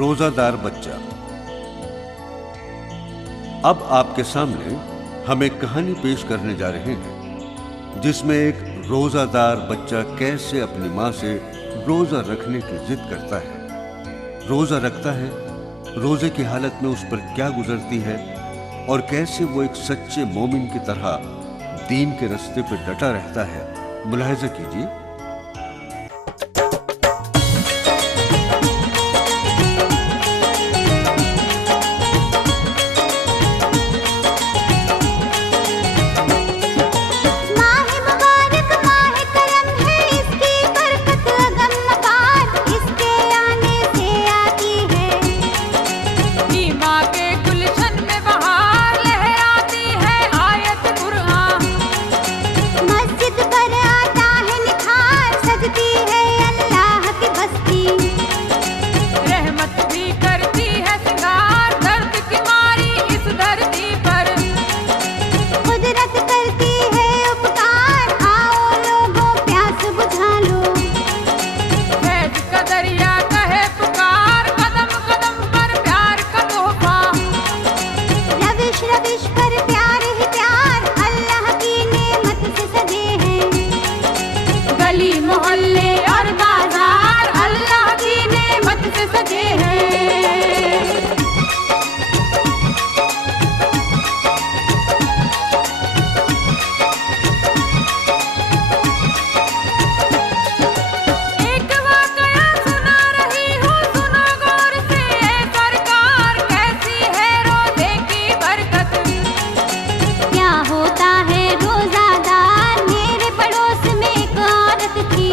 रोजादार बच्चा। अब आपके सामने हम एक कहानी पेश करने जा रहे हैं जिसमें एक रोजादार बच्चा कैसे अपनी मां से रोजा रखने की जिद करता है, रोजा रखता है, रोजे की हालत में उस पर क्या गुजरती है और कैसे वो एक सच्चे मोमिन की तरह दीन के रास्ते पर डटा रहता है। मुलाहिजा कीजिए। मोहल्ले और बाजार अल्लाह की नेमत से सजे हैं। एक वाकया सुना रही हूँ, सुनो गौर से सरकार, कैसी है रोजे की बरकत। क्या होता है रोजादार, मेरे पड़ोस में एक औरत थी,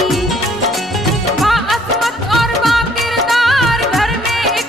बाअस्मत और बाकिरदार, घर में एक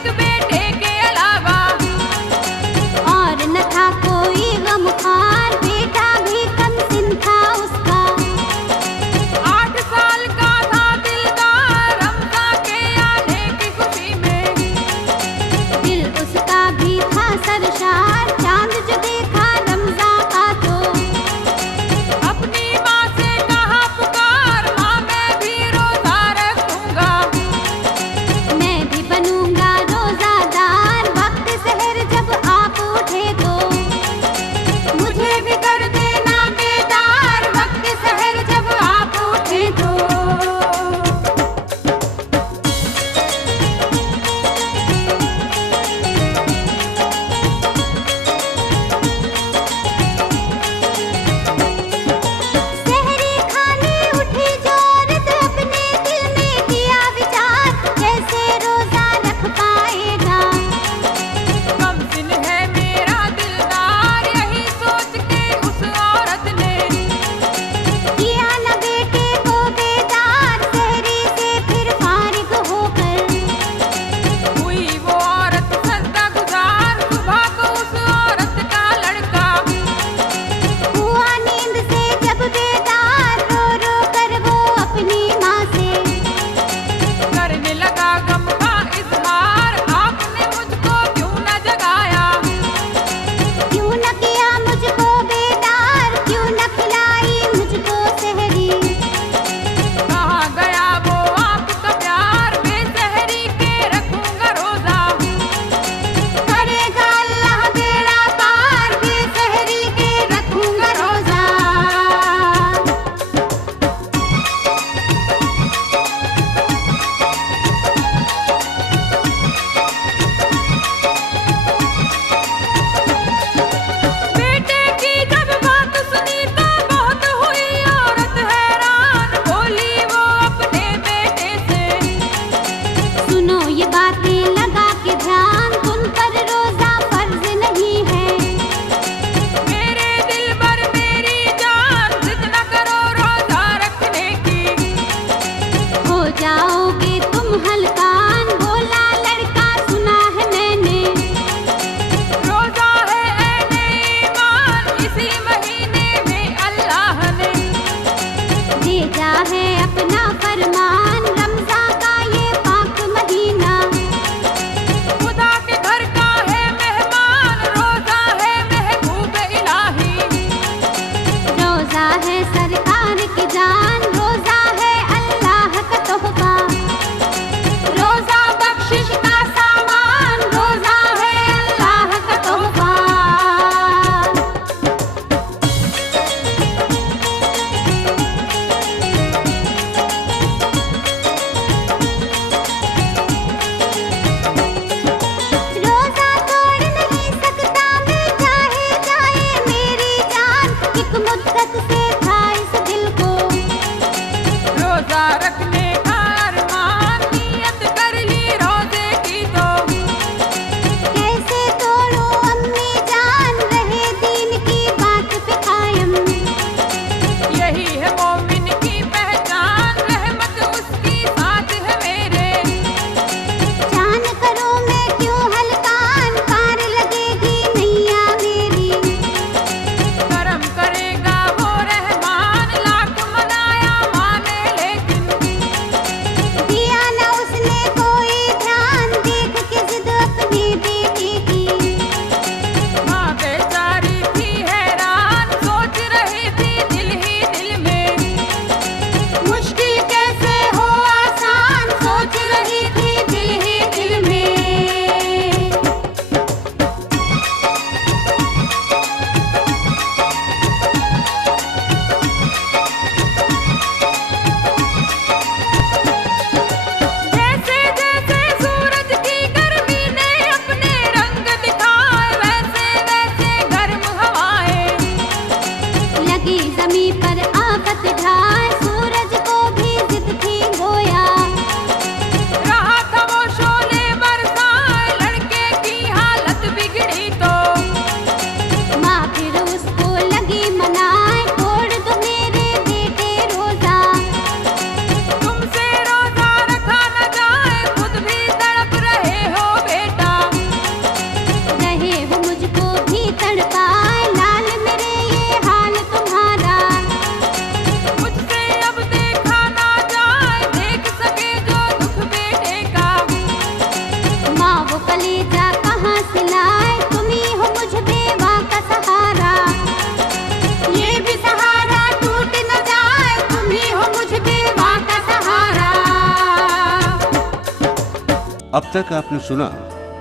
तक आपने सुना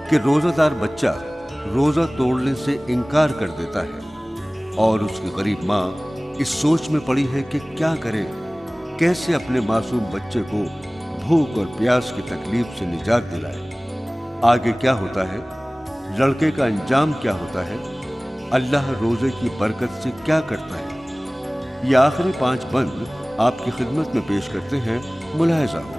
कि रोजादार बच्चा रोजा तोड़ने से इनकार कर देता है और उसकी गरीब माँ इस सोच में पड़ी है कि क्या करे, कैसे अपने मासूम बच्चे को भूख और प्यास की तकलीफ से निजात दिलाए। आगे क्या होता है, लड़के का अंजाम क्या होता है, अल्लाह रोजे की बरकत से क्या करता है, ये आखिरी 5 बंद आपकी खिदमत में पेश करते हैं। मुलाहिजा हो।